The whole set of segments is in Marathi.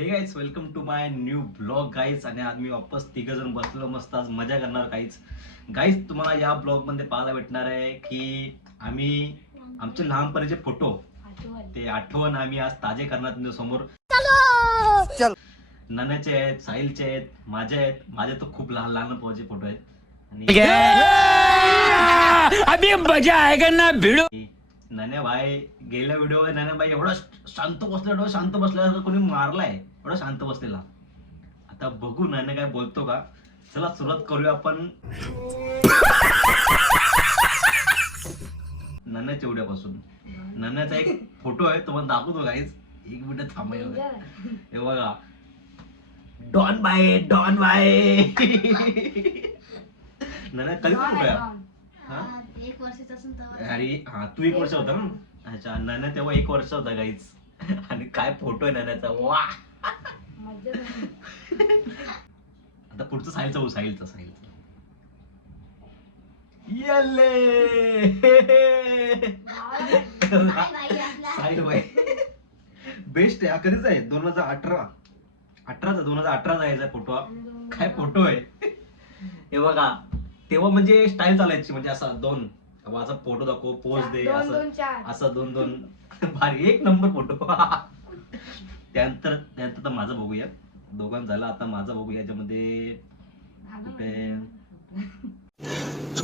हे guys welcome to my new blog guys. आणि आज मी वापस तिघ जण बसलो मस्त आज मजा करणार गाईज. गाईज तुम्हाला या ब्लॉग मध्ये पाहायला भेटणार आहे की आम्ही आमचे लहानपणीचे फोटो ते आठवण आम्ही आज ताजे करणार तुमच्या समोर. नन्याचे आहेत, साहिलचे आहेत, माझे आहेत. माझे तर खूप लहान लहान पोहाचे फोटो आहेत. आणि अभी मजा आएगा ना भिड़ो. नन्या भाई गेल्या व्हिडिओ नन्या भाई एवढा शांत बसला, एवढा शांत बसल्यासारखं कोणी मारलाय, एवढा शांत बसलेला. आता बघू नन्या काय बोलतो का. चला सुरुवात करूया आपण नन्याच्या व्हिडिओपासून. नन्याचा एक फोटो आहे तो मला दाखवतो गाईज. एक मिनिट थांबायला. हे बघा डॉन बाय डॉन बाय. नन्या कधी फोटो आहे हा? 1 वर्षाचा असून तर अरे हा तू 1 वर्ष होता ना. अच्छा नन्या तेव्हा 1 वर्ष होता गाईज. आणि काय फोटो आहे नन्याचा वा. आता पुढचं साहिलचा हो, साहिलचा येल्ले साहिल भाई बेस्ट आहे. हा कधीच आहे 2018चा यायचा फोटो. काय फोटो आहे हे बघा. तेव्हा म्हणजे स्टाईल चालायची म्हणजे असा दोन असा फोटो दाखव पोज दे असं दोन भारी एक नंबर फोटो. त्यानंतर तर माझं बघूया. दोघांना झालं आता माझं बघूया. याच्यामध्ये कुठे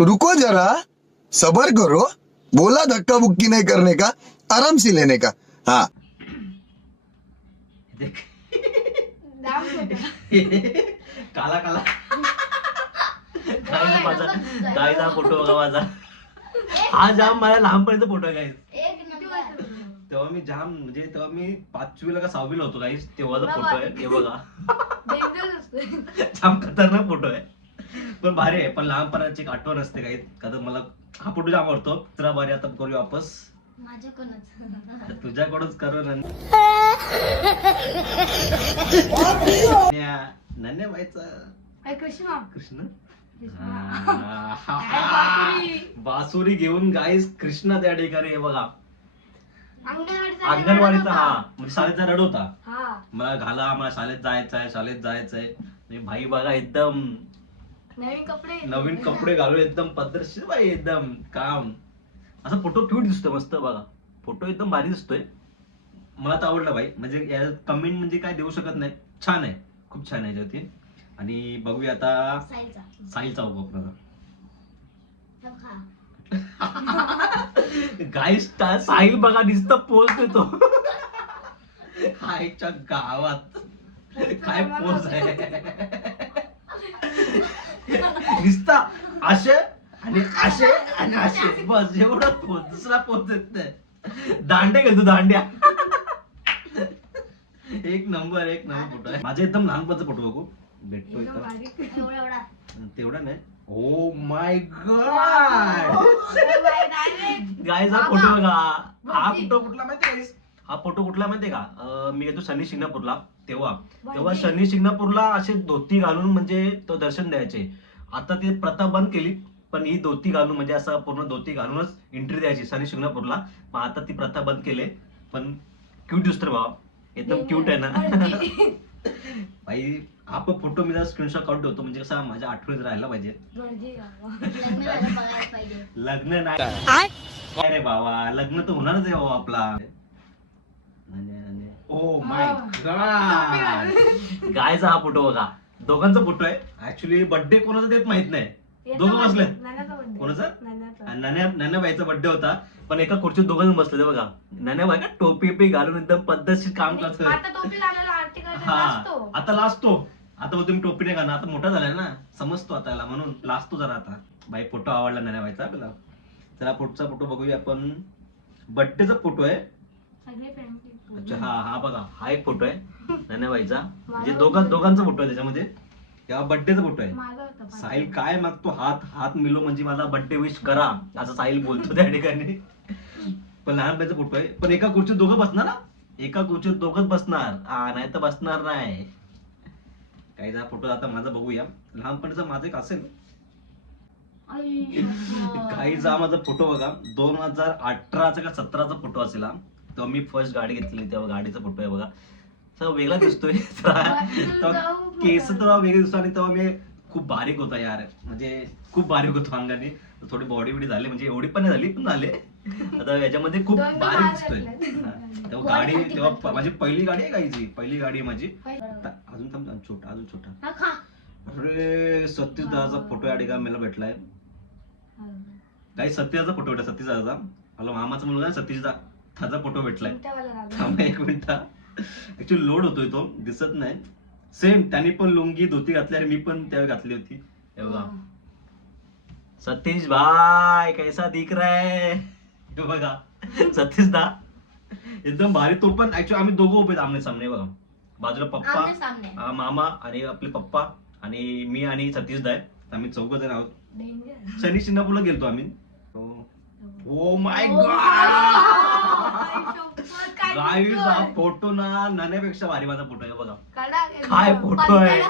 रुको जरा सबर करो. बोला धक्का बुक्की नहीं करने का, आराम से लेने का. हाँ देख काला काला गायचा फोटो बघा माझा. हा जाम माझ्या लहानपणीचा फोटो आहे गाईज. तेव्हा मी जाम म्हणजे तेव्हा मी 5वीला का 6वीला होतो गाईज. तेव्हाचा फोटो आहे हे बघा. जाम खतरनाक फोटो आहे पण भारी आहे. पण लहानपणाची एक आठवण असते काही. का तर मला हा फोटो जाम आवडतो. चला भारी आता करूया वापस. माझ्याकडूनच तुझ्याकडूनच करू नन्या व्हायचा कृष्ण बासुरी घेऊन गाईस कृष्णा त्या ठिकाणी हे बघा अंगणवाडीचा. हा म्हणजे शाळेचा रड होता. मला घाला मला शाळेत जायचंय. भाई बघा एकदम नवीन कपडे घालून एकदम पद्धतशीर बाई एकदम काम. असा फोटो क्यूट दिसतोय मस्त बघा. फोटो एकदम भारी दिसतोय. मला तर आवडला भाई. म्हणजे याला कमेंट म्हणजे काय देऊ शकत नाही. छान आहे, खूप छान आहे त्यावरती. आणि बघूया आता साहिलचा आपल्याला. गाईस साहिल बघा नुसतं पोज देतो. आईच्या गावात काय पोज आहे. नुसता असे आणि असे आणि असे बस एवढा पोज. दुसरा पोज देत नाही. दांडे घेतो दांड्या. एक नंबर फोटो आहे. माझा एकदम लहानपणचा फोटो बघू भेटतोय का तेवढा नाही. ओ माय गॉड गाईज हा फोटो बघा. हा फोटो कुठला माहितीये हा फोटो कुठला माहितीये का. मी गेलो शनी शिंगणापूरला. तेव्हा शनी शिंगणापूरला असे धोती घालून म्हणजे तो दर्शन द्यायचे. आता ते प्रथा बंद केली पण ही धोती घालून म्हणजे असं पूर्ण धोती घालूनच एंट्री द्यायची शनी शिंगणापूरला. मग आता ती प्रथा बंद केली. पण क्यूट दिसतो बाबा एकदम क्यूट आहे ना. भाई हा फोटो मी जरा स्क्रीनशॉट काढून ठेवतो म्हणजे कसं माझ्या आठवणीत राहायला पाहिजे. लग्न नाही काय रे बाबा. लग्न तर होणारच आहे बाबा आपला. ओ माय गॉड गायचा हा फोटो बघा. दोघांचा फोटो आहे. ऍक्च्युली बर्थडे कोणाचा देत माहित नाही. दोघं बसले. कोणाचा नन्याबाईचा बर्थडे होता पण एका खुर्चीत दोघं बसले बघा. नन्याबाई का टोपी घालून एकदम पद्धतशीर काम करत. हा आता लाजतो. आता तुम्ही टोपी नाही घालणार. आता मोठा झालाय ना समजतो आता याला म्हणून लाजतो जरा आता. बाई फोटो आवडला नन्याबाईचा आपल्याला. चला पुढचा फोटो बघूया आपण. बर्थडेचा फोटो आहे. अच्छा हा बघा हा एक फोटो आहे नन्याबाईचा. म्हणजे दोघांचा फोटो आहे त्याच्यामध्ये. तेव्हा बर्थडेचा फोटो आहे. साहिल काय मागतो हात मिलो म्हणजे माझा बर्थडे विश करा असं साहिल बोलतो त्या ठिकाणी. पण लहानपणीचा फोटो आहे. पण एका खुर्चीत दोघं बसणार ना. एका खुर्चीत दोघंच बसणार. नाही तर बसणार नाही. काहीचा फोटो आता माझा बघूया. लहानपणीचा माझा एक असेल काहीचा माझा फोटो बघा. 2018चा का 17चा फोटो असेल हा. तेव्हा मी फर्स्ट गाडी घेतली तेव्हा गाडीचा फोटो आहे बघा. सगळं वेगळा दिसतोय तेव्हा केस तेव्हा वेगळे दिसतो आणि तेव्हा मी खूप बारीक होता यार, म्हणजे खूप बारीक होतो अंगाने. थोडी बॉडी बिडी झाली, म्हणजे एवढी पण नाही झाली पण झाले. आता याच्यामध्ये खूप बारीक दिसतोय. तेव्हा गाडी तेव्हा माझी पहिली गाडी आहे गाईची, पहिली गाडी आहे माझी. अजून थांब, छोटा अजून छोटा. अरे 37,000चा फोटो या ठिकाणी मला भेटलाय. काही 37,000चा फोटो भेटला, 37,000चा. मला मामाचा मुलगा 37,000चा फोटो भेटलाय. थांबा एक मिनिट, ऍक्च्युली लोड होतोय तो, दिसत नाही. सेम त्यांनी पण लुंगी धोती घातली आणि मी पण त्यावेळी घातली होती. हे बघा सतीश भाई कैसा दिख रहा है. हे बघा सतीश दा एकदम भारी. तो पण ऍक्च्युली आम्ही दोघं उभे आमने सामने. बघा बाजूला पप्पा, मामा आणि आपले पप्पा आणि मी आणि सतीश दा आहे. आम्ही 4 जण आहोत. शनी शिंगणापूरला गेलतो आम्ही. ओ माय गॉड गाईज, हा फोटो ना नाण्यापेक्षा भारी माझा फोटो आहे. बघा काय फोटो आहे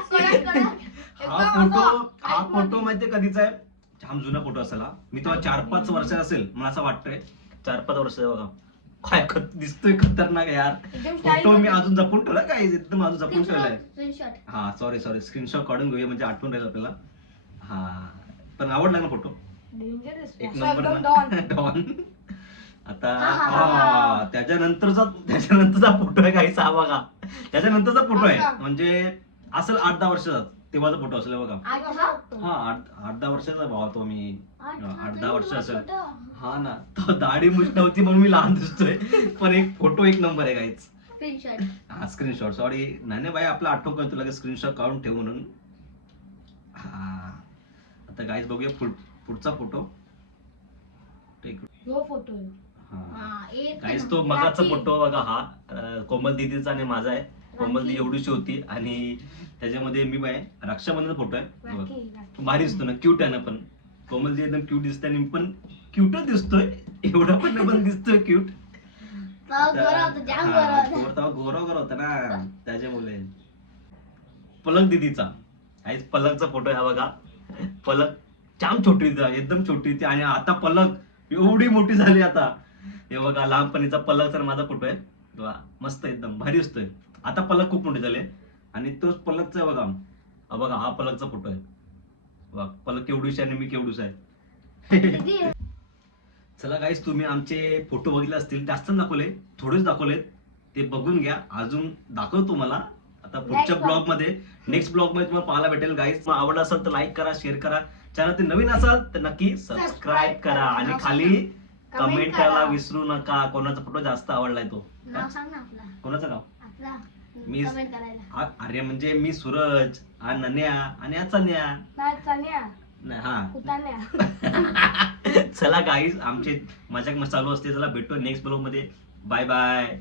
हा फोटो माहितीये कधीचा आहे, जाम जुना फोटो असेला. मी तेव्हा 4-5 वर्ष असेल मला असं वाटतंय. 4-5 वर्ष. बघा काय दिसतोय खतरनाक यार फोटो. मी अजून जपून ठेवला काय, एकदम अजून जपून ठेवलाय. हा सॉरी स्क्रीनशॉट काढून घेऊया म्हणजे आठवून राहील आपल्याला. हा पण आवडला ना फोटो, एक नंबर डॉन. आता त्याच्यानंतरचा फोटो आहे काही, हा बघा त्याच्यानंतरचा फोटो आहे, म्हणजे असेल 8-10 वर्षाचा तेव्हाचा फोटो असेल. बघा हा 8-10 वर्षाचा भाव तो मी, 8-10 वर्ष असेल. हा ना, तो दाढी मुछ नव्हती म्हणून मी लहान दिसतोय, पण एक फोटो एक नंबर आहे काहीच. हा स्क्रीनशॉट, सॉरी नाही बाई, आपला आठवण करतो तुला स्क्रीनशॉट काढून ठेव म्हणून. हा आता गाईज बघूया पुढचा फोटो. काहीच तो मगाचा फोटो बघा, हा कोमल दीदीचा आणि माझा आहे. कोमल दी एवढीशी होती आणि त्याच्यामध्ये मी बाय रक्षाबंधनचा फोटो आहे. भारी दिसतो ना, क्यूट आहे ना. पण कोमल दी एकदम क्यूट दिसते आणि मी पण क्यूटच दिसतोय, एवढा पण दिसतोय क्यूट. गोरा होता ना त्याच्यामुळे. पलक दीदीचा काहीच पलकचा फोटो आहे बघा. पलक जाम छोटी होती, एकदम छोटी होती आणि आता पलक एवढी मोठी झाली आता. हे बघा लहानपणीचा पलकचा माझा फोटो आहे. मस्त एकदम भारी दिसतोय. आता पलक खूप मोठे झाले आणि तोच पलकचा बघा. बघा हा पलकचा फोटो आहे. पलक केवढूशी आणि मी केवढूस आहे. चला गाईस, तुम्ही आमचे फोटो बघितले असतील, जास्त दाखवले थोडेच दाखवले, ते बघून घ्या. अजून दाखवतो तुम्हाला आता पुढच्या ब्लॉग मध्ये, नेक्स्ट ब्लॉग मध्ये तुम्हाला पाहायला भेटेल. गाईस आवडला असेल तर लाईक करा, शेअर करा. चॅनल ते नवीन असाल तर नक्की सबस्क्राईब करा आणि खाली कमेंट करायला विसरू नका. कोणाचा फोटो जास्त आवडलाय तो. कोणाचं नाव? मी अरे म्हणजे मी सूरज, हा नन्या आणि हा चन्या. चला गाईज, आमचे मजाक चालू असते. चला भेटतो नेक्स्ट ब्लॉग मध्ये. Bye bye.